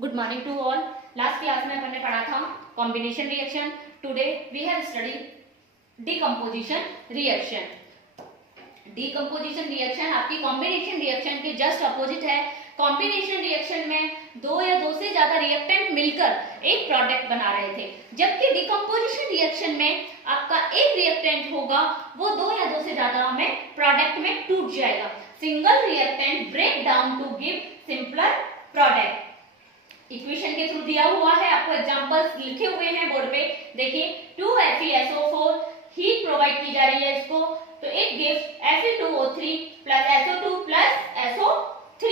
Good morning to all. Last class में अपन ने पढ़ा था combination reaction. Today we have study decomposition reaction. Decomposition reaction आपकी कॉम्बिनेशन रिएक्शन के जस्ट अपोजिट है। कॉम्बिनेशन रिएक्शन में दो या दो से ज्यादा रिएक्टेंट मिलकर एक प्रोडक्ट बना रहे थे, जबकि डिकम्पोजिशन रिएक्शन में आपका एक रिएक्टेंट होगा, वो दो या दो से ज्यादा में प्रोडक्ट में टूट जाएगा। Single reactant break down to give simpler product. Equation के थ्रू दिया हुआ है, आपको एग्जांपल्स लिखे हुए हैं बोर्ड पे, देखिए 2FeSO4 हीट प्रोवाइड की जा रही है इसको, तो it gives Fe2O3 plus SO2 plus SO3।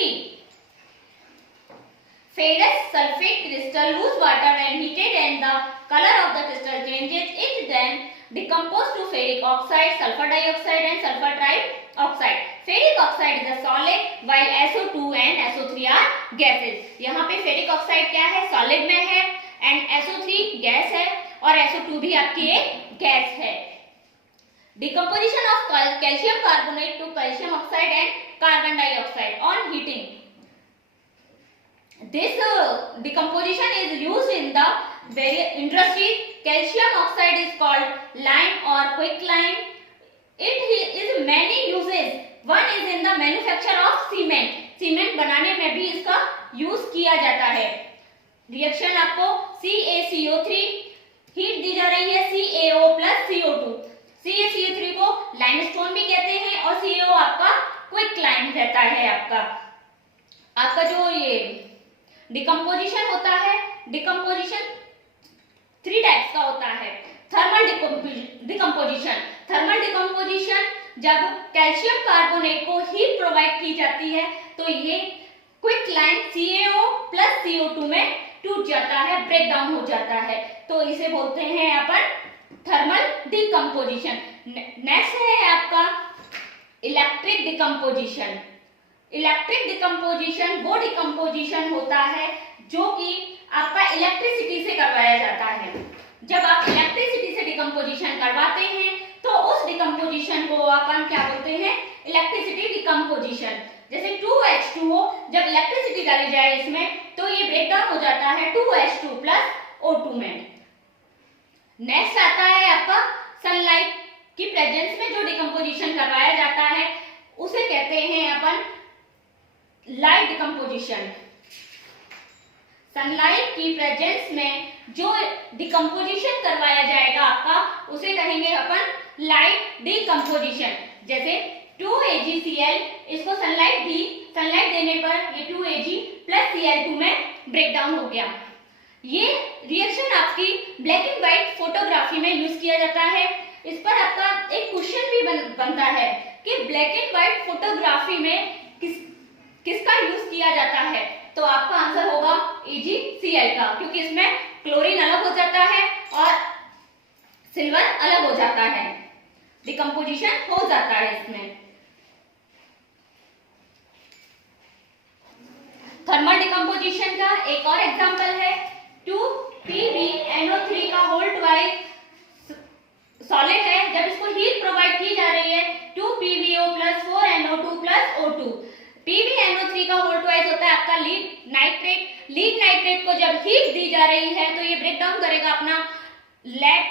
ferrous sulfate crystal lose water when heated and the color of the crystal changes. It then decomposes to ferric oxide, sulfur dioxide and sulfur trioxide. Ferric oxide is a solid while SO2 and SO3 are gases. यहाँ पे ferric oxide क्या है, solid में है, and SO3 gas है और SO2 भी आपकी एक गैस है। Decomposition of calcium carbonate to calcium oxide and carbon dioxide on heating. This decomposition is used in the industry. Calcium oxide is called lime or quicklime. It is many uses. One is in the manufacture of cement. Cement बनाने में भी इसका use किया जाता है। Reaction आपको CaCO3 heat दी जा रही है CaO प्लस CO2। CaCO3 को लाइमस्टोन भी कहते हैं और CaO आपका क्विकलाइम रहता है। आपका जो ये डिकम्पोजिशन होता है, डिकम्पोजिशन 3 टाइप्स का होता है। Thermal decomposition. थर्मल डिकम्पोजिशन जब कैल्शियम कार्बोनेट को हीट प्रोवाइड की जाती है तो ये क्विकलाइम CaO प्लस CO2 में टूट जाता है, ब्रेक डाउन हो जाता है, तो इसे बोलते हैं अपन थर्मल डिकम्पोजिशन। नेक्स्ट है आपका इलेक्ट्रिक डिकम्पोजिशन। इलेक्ट्रिक डिकम्पोजिशन वो डिकम्पोजिशन होता है जो कि आपका इलेक्ट्रिसिटी से करवाया जाता है। जब आप इलेक्ट्रिसिटी से डिकम्पोजिशन करवाते हैं तो उस डिकम्पोजिशन को अपन क्या बोलते हैं, इलेक्ट्रिसिटी डिकम्पोजिशन। जैसे 2H2O जब इलेक्ट्रिसिटी डाली जाए इसमें तो ये ब्रेक डाउन हो जाता है 2H2 प्लस O2 में। नेक्स्ट आता है आपका सनलाइट की प्रेजेंस में जो डिकम्पोजिशन करवाया जाता है उसे कहते हैं अपन लाइट डिकम्पोजिशन। सनलाइट की प्रेजेंस में जो डिकम्पोजिशन करवाया जाएगा आपका उसे कहेंगे अपन लाइट डिकम्पोजिशन। जैसे 2AgCl इसको सनलाइट देने पर ये 2Ag प्लस Cl2 में ब्रेक डाउन हो गया। ये रिएक्शन आपकी ब्लैक एंड व्हाइट फोटोग्राफी में यूज किया जाता है। इस पर आपका एक क्वेश्चन भी बनता है कि ब्लैक एंड व्हाइट फोटोग्राफी में किसका यूज किया जाता है, तो आपका आंसर होगा AgCl का, क्योंकि इसमें क्लोरीन अलग हो जाता है और सिल्वर अलग हो जाता है, डिकम्पोजिशन हो जाता है इसमें। थर्मल डिकम्पोजिशन का एक और एग्जांपल है 2PbNO3 का होल ट्वाइस सॉलिड है। जब इसको हीट प्रोवाइड की जा रही है 2PbO plus 4NO2 plus O2। PbNO3 का होल ट्वाइस होता है आपका लीड नाइट्रेट। लीड नाइट्रेट को जब हीट दी जा रही है तो ये ब्रेक डाउन करेगा अपना lead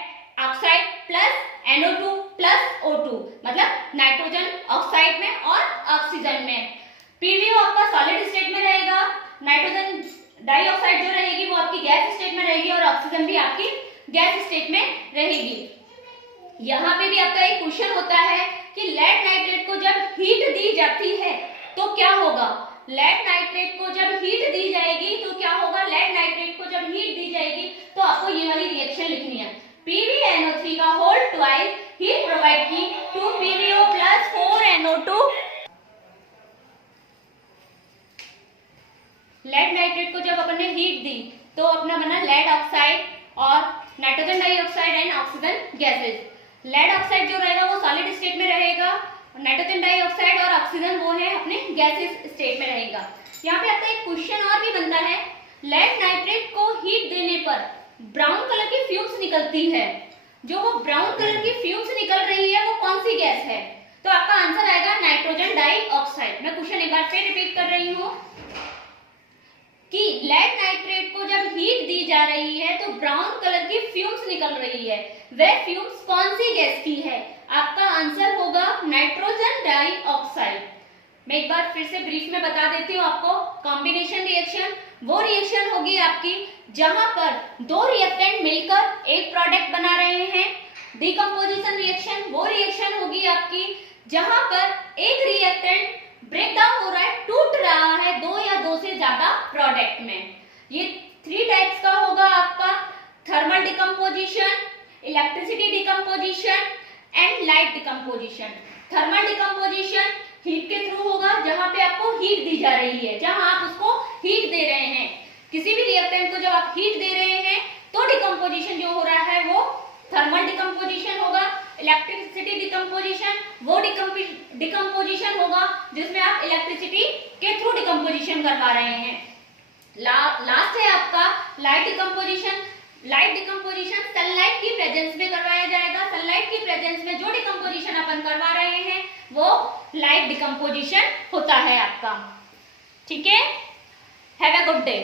oxide plus NO2 plus O2, मतलब नाइट्रोजन ऑक्साइड में और ऑक्सीजन में। PbO आपका सॉलिड स्टेट में रहेगा, नाइट्रोजन डाइऑक्साइड जो रहेगी वो आपकी गैस स्टेट में रहेगी और ऑक्सीजन भी आपकी गैस स्टेट में रहेगी। यहाँ पे भी आपका एक क्वेश्चन होता है कि लेड नाइट्रेट को जब हीट दी जाती है तो क्या होगा। लेड नाइट्रेट को जब हीट दी जाएगी तो क्या होगा, लेड नाइट्रेट को जब हीट दी जाएगी तो आपको ये वाली रिएक्शन लिखनी है। PbNO3 का होल ट्वाइस हीट प्रोवाइड की 2PbO plus 4NO2। Lead nitrate को जब अपन ने हीट दी तो अपना बना लेड ऑक्साइड और nitrogen dioxide and oxygen gases. Lead oxide जो रहेगा वो सॉलिड स्टेट में रहेगा, नाइट्रोजन डाइऑक्साइड और ऑक्सीजन वो है अपने गैसेस स्टेट में रहेगा। यहाँ पे आपका एक क्वेश्चन और भी बनता है, लेड नाइट्रेट को हीट देने पर ब्राउन कलर की फ्यूम्स निकलती है, जो वो ब्राउन कलर की फ्यूम्स निकल रही है वो कौन सी गैस है, तो आपका आंसर आएगा नाइट्रोजन डाइऑक्साइड। मैं क्वेश्चन एक बार फिर रिपीट कर रही हूँ कि लेड नाइट्रेट जा रही है तो ब्राउन कलर की फ्यूम्स निकल रही है। वह फ्यूम्स कौन सी गैस की है? आपका आंसर होगा नाइट्रोजन डाइऑक्साइड। मैं एक बार फिर से ब्रीफ में बता देती हूँ आपको। कॉम्बिनेशन रिएक्शन वो रिएक्शन होगी आपकी जहां पर दो रिएक्टेंट मिलकर एक प्रोडक्ट बना रहे हैं। डिकम्पोजिशन रिएक्शन वो रिएक्शन होगी आपकी जहां पर एक रिएक्टेंट ब्रेक डाउन हो रहा है, टूट रहा है दो या दो से ज्यादा प्रोडक्ट में। ये 3 टाइप्स का होगा आपका thermal decomposition, electricity decomposition and light decomposition. Thermal decomposition heat के थ्रू होगा जहां पे आपको हीट दी जा रही है, जहां आप उसको हीट दे रहे हैं। किसी भी रिएक्टेंट को जब आप हीट दे रहे हैं तो डिकम्पोजिशन जो हो रहा है वो थर्मल डिकम्पोजिशन होगा। इलेक्ट्रिसिटी डिकम्पोजिशन वो डिकम्पोजिशन होगा जिसमें आप इलेक्ट्रिसिटी के थ्रू डिकम्पोजिशन करवा रहे हैं। लास्ट है आपका light decomposition. Light decomposition sunlight की प्रेजेंस में करवाया जाएगा। सनलाइट की प्रेजेंस में जो डिकम्पोजिशन अपन करवा रहे हैं वो लाइट डिकम्पोजिशन होता है आपका। ठीक है, हैव अ गुड डे।